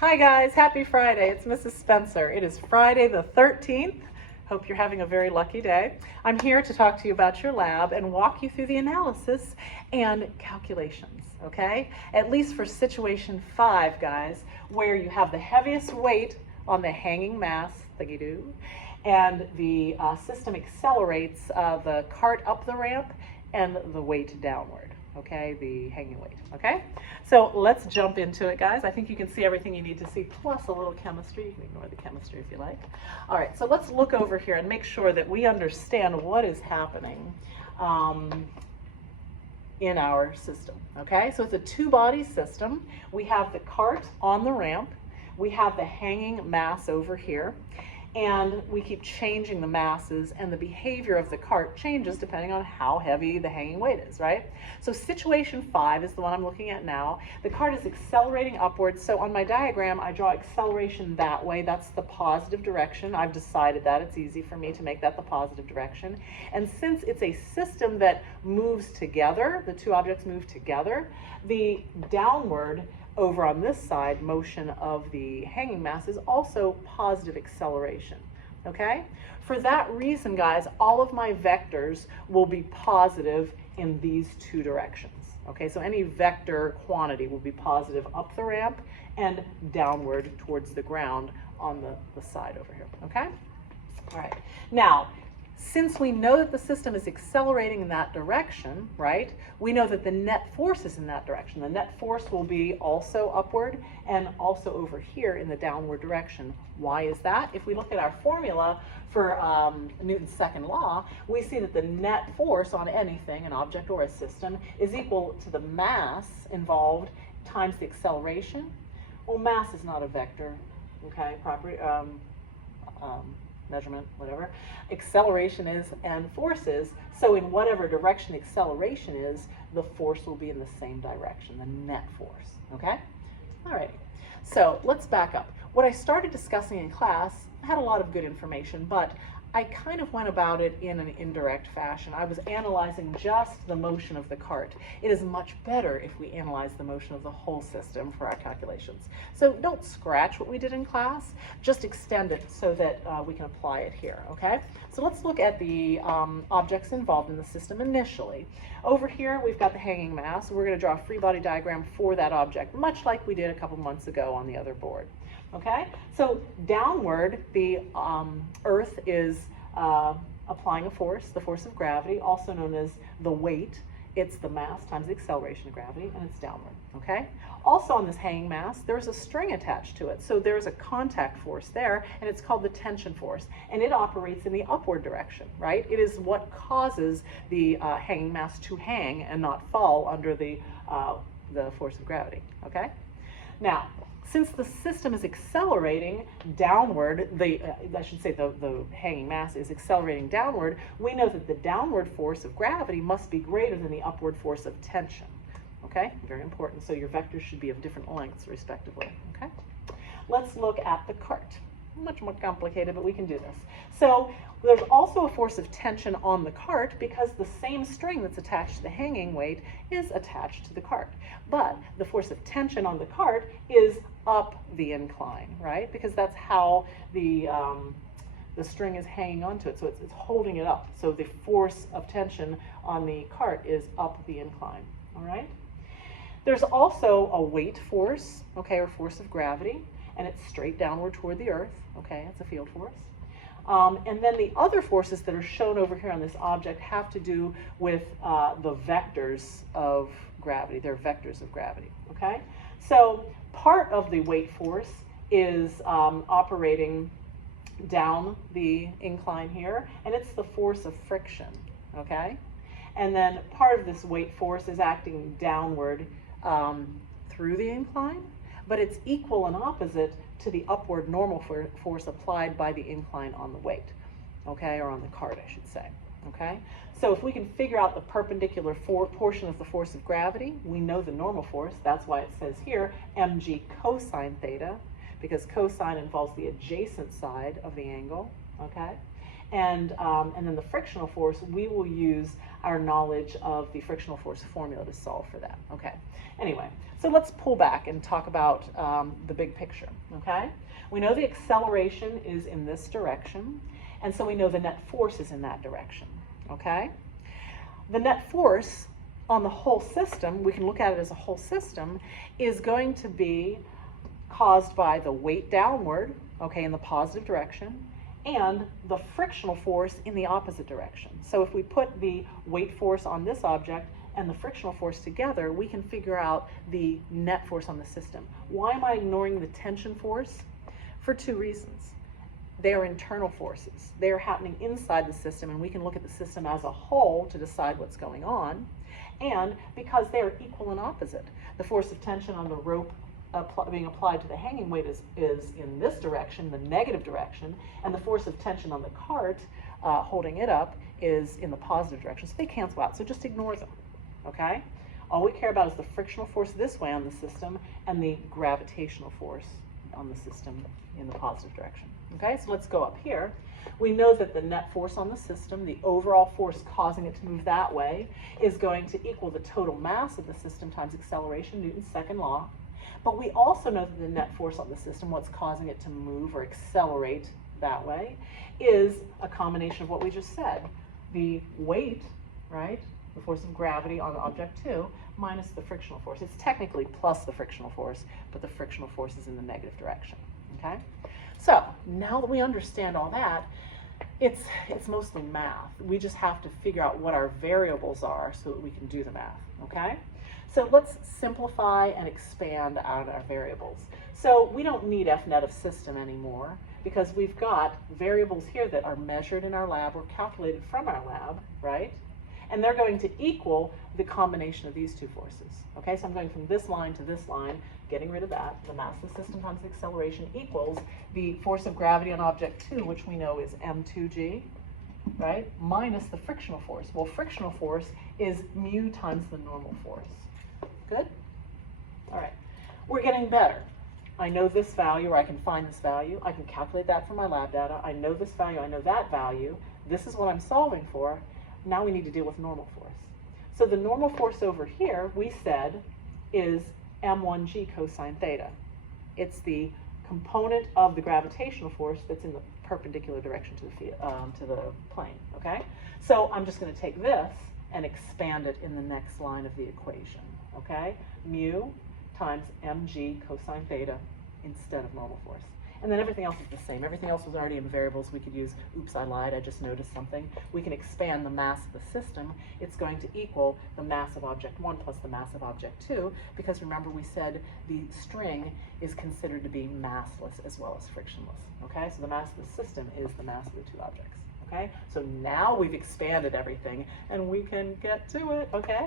Hi guys, happy Friday. It's Mrs. Spencer. It is Friday the 13th. Hope you're having a very lucky day. I'm here to talk to you about your lab and walk you through the analysis and calculations, okay? At least for situation 5, guys, where you have the heaviest weight on the hanging mass, thingy-doo, and the system accelerates the cart up the ramp and the weight downward. Okay, the hanging weight, okay? So let's jump into it, guys. I think you can see everything you need to see, plus a little chemistry. You can ignore the chemistry if you like. All right, so let's look over here and make sure that we understand what is happening in our system, okay? So it's a two-body system. We have the cart on the ramp. We have the hanging mass over here. And we keep changing the masses, and the behavior of the cart changes depending on how heavy the hanging weight is, right? So situation 5 is the one I'm looking at now. The cart is accelerating upwards. So on my diagram, I draw acceleration that way. That's the positive direction. I've decided that. It's easy for me to make that the positive direction. And since it's a system that moves together, the two objects move together, the downward over on this side motion of the hanging mass is also positive acceleration, okay? For that reason, guys, all of my vectors will be positive in these two directions, okay? So any vector quantity will be positive up the ramp and downward towards the ground on the side over here, okay? All right, now, since we know that the system is accelerating in that direction, right, we know that the net force is in that direction. The net force will be also upward and also over here in the downward direction. Why is that? If we look at our formula for Newton's second law, we see that the net force on anything, an object or a system, is equal to the mass involved times the acceleration. Well, mass is not a vector, okay, property. Measurement, whatever. Acceleration is and force is, so in whatever direction acceleration is, the force will be in the same direction, the net force, okay? All right, so let's back up. What I started discussing in class had a lot of good information, but I kind of went about it in an indirect fashion. I was analyzing just the motion of the cart. It is much better if we analyze the motion of the whole system for our calculations. So don't scratch what we did in class, just extend it so that we can apply it here, okay? So let's look at the objects involved in the system initially. Over here, we've got the hanging mass. We're gonna draw a free body diagram for that object, much like we did a couple months ago on the other board. Okay, so downward, the Earth is applying a force, the force of gravity, also known as the weight. It's the mass times the acceleration of gravity, and it's downward, okay? Also on this hanging mass, there's a string attached to it. So there's a contact force there, and it's called the tension force, and it operates in the upward direction, right? It is what causes the hanging mass to hang and not fall under the force of gravity, okay? Now, since the system is accelerating downward, I should say the hanging mass is accelerating downward, we know that the downward force of gravity must be greater than the upward force of tension. Okay, very important. So your vectors should be of different lengths, respectively. Okay, let's look at the cart. Much more complicated, but we can do this. So there's also a force of tension on the cart because the same string that's attached to the hanging weight is attached to the cart. But the force of tension on the cart is up the incline, right? Because that's how the string is hanging onto it, so it's holding it up. So the force of tension on the cart is up the incline, all right? There's also a weight force, okay, or force of gravity, and it's straight downward toward the Earth, okay, it's a field force. And then the other forces that are shown over here on this object have to do with the vectors of gravity. They're vectors of gravity, okay? So part of the weight force is operating down the incline here, and it's the force of friction, okay? And then part of this weight force is acting downward through the incline, but it's equal and opposite to the upward normal force applied by the incline on the weight, okay, or on the cart, I should say, okay? So if we can figure out the perpendicular portion of the force of gravity, we know the normal force. That's why it says here mg cosine theta, because cosine involves the adjacent side of the angle, okay? And then the frictional force, we will use our knowledge of the frictional force formula to solve for that. Okay. Anyway, so let's pull back and talk about the big picture. Okay. We know the acceleration is in this direction, and so we know the net force is in that direction. Okay. The net force on the whole system, we can look at it as a whole system, is going to be caused by the weight downward, okay, in the positive direction, and the frictional force in the opposite direction. So if we put the weight force on this object and the frictional force together, we can figure out the net force on the system. Why am I ignoring the tension force? For two reasons. They are internal forces. They are happening inside the system, and we can look at the system as a whole to decide what's going on. And because they are equal and opposite, the force of tension on the rope being applied to the hanging weight is in this direction, the negative direction, and the force of tension on the cart holding it up is in the positive direction. So they cancel out, so just ignore them, okay? All we care about is the frictional force this way on the system and the gravitational force on the system in the positive direction, okay? So let's go up here. We know that the net force on the system, the overall force causing it to move that way, is going to equal the total mass of the system times acceleration, Newton's second law. But we also know that the net force on the system, what's causing it to move or accelerate that way, is a combination of what we just said. The weight, right, the force of gravity on object 2, minus the frictional force. It's technically plus the frictional force, but the frictional force is in the negative direction, okay? So now that we understand all that, it's mostly math. We just have to figure out what our variables are so that we can do the math, okay? So let's simplify and expand out our variables. So we don't need F net of system anymore because we've got variables here that are measured in our lab or calculated from our lab, right? And they're going to equal the combination of these two forces. Okay, so I'm going from this line to this line, getting rid of that. The mass of the system times the acceleration equals the force of gravity on object 2, which we know is m2g, right, minus the frictional force. Well, frictional force is mu times the normal force. Good? All right. We're getting better. I know this value, or I can find this value. I can calculate that from my lab data. I know this value. I know that value. This is what I'm solving for. Now we need to deal with normal force. So the normal force over here, we said, is m1g cosine theta. It's the component of the gravitational force that's in the perpendicular direction to the plane, okay? So I'm just going to take this and expand it in the next line of the equation, okay? Mu times mg cosine theta instead of normal force. And then everything else is the same. Everything else was already in variables. We could use, oops, I lied, I just noticed something. We can expand the mass of the system. It's going to equal the mass of object 1 plus the mass of object 2, because remember we said the string is considered to be massless as well as frictionless, okay? So the mass of the system is the mass of the two objects, okay? So now we've expanded everything and we can get to it, okay?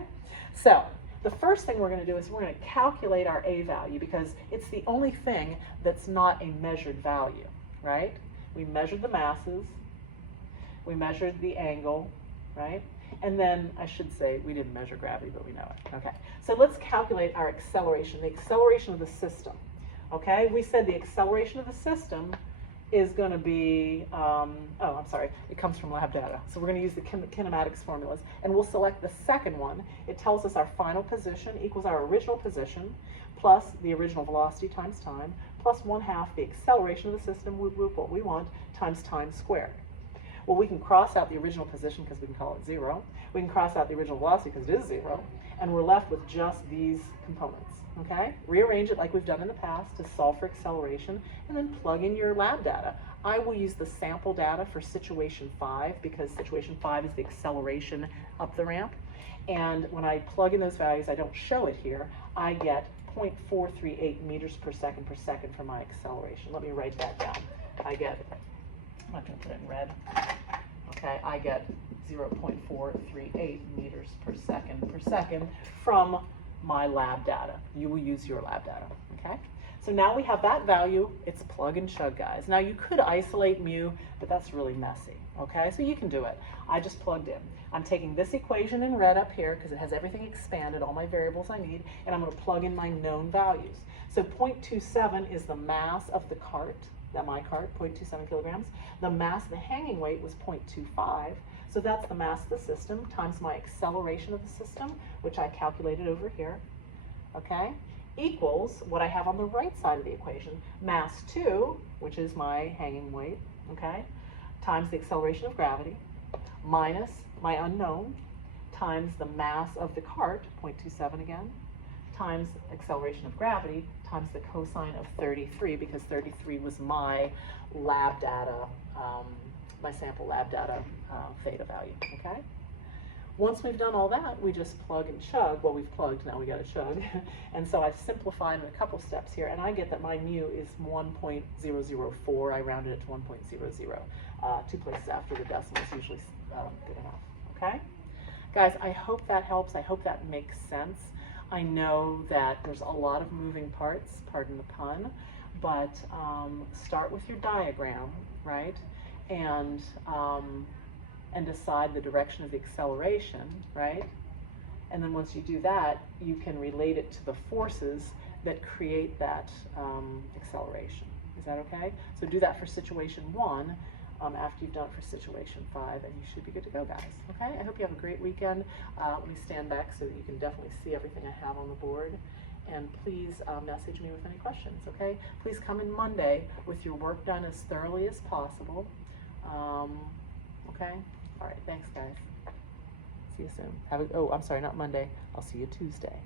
So the first thing we're going to do is we're going to calculate our A value because it's the only thing that's not a measured value, right? We measured the masses, we measured the angle, right? And then I should say we didn't measure gravity, but we know it. Okay, so let's calculate our acceleration, the acceleration of the system. Okay, we said the acceleration of the system is going to be, it comes from lab data. So we're going to use the kinematics formulas, and we'll select the second one. It tells us our final position equals our original position, plus the original velocity times time, plus 1/2 the acceleration of the system, what we want, times time squared. Well, we can cross out the original position because we can call it 0. We can cross out the original velocity because it is 0, and we're left with just these components. Okay, rearrange it like we've done in the past to solve for acceleration, and then plug in your lab data. I will use the sample data for situation 5 because situation 5 is the acceleration up the ramp. And when I plug in those values, I don't show it here, I get 0.438 meters per second for my acceleration. Let me write that down. I'm not going to put it in red. Okay, I get 0.438 meters per second from my lab data. You will use your lab data, okay? So now we have that value. It's plug and chug, guys. Now you could isolate mu, but that's really messy, okay? So you can do it. I just plugged in. I'm taking this equation in red up here because it has everything expanded, all my variables I need, and I'm going to plug in my known values. So 0.27 is the mass of the cart, that my cart, 0.27 kilograms. The mass of the hanging weight was 0.25. So that's the mass of the system times my acceleration of the system, which I calculated over here, okay, equals what I have on the right side of the equation, mass 2, which is my hanging weight, okay, times the acceleration of gravity, minus my unknown, times the mass of the cart, 0.27 again, times acceleration of gravity, times the cosine of 33, because 33 was my lab data, my sample lab data theta value, okay? Once we've done all that, we just plug and chug. Well, we've plugged, now we gotta chug. And so I've simplified in a couple steps here, and I get that my mu is 1.004. I rounded it to 1.00. 2 places after the decimal is usually good enough, okay? Guys, I hope that helps. I hope that makes sense. I know that there's a lot of moving parts, pardon the pun, but start with your diagram, right? And decide the direction of the acceleration, right? And then once you do that, you can relate it to the forces that create that acceleration. Is that okay? So do that for situation 1 after you've done it for situation 5, and you should be good to go, guys. Okay? I hope you have a great weekend. Let me stand back so that you can definitely see everything I have on the board. And please message me with any questions, okay? Please come in Monday with your work done as thoroughly as possible. Okay? All right, thanks, guys. See you soon. Oh, I'm sorry, not Monday. I'll see you Tuesday.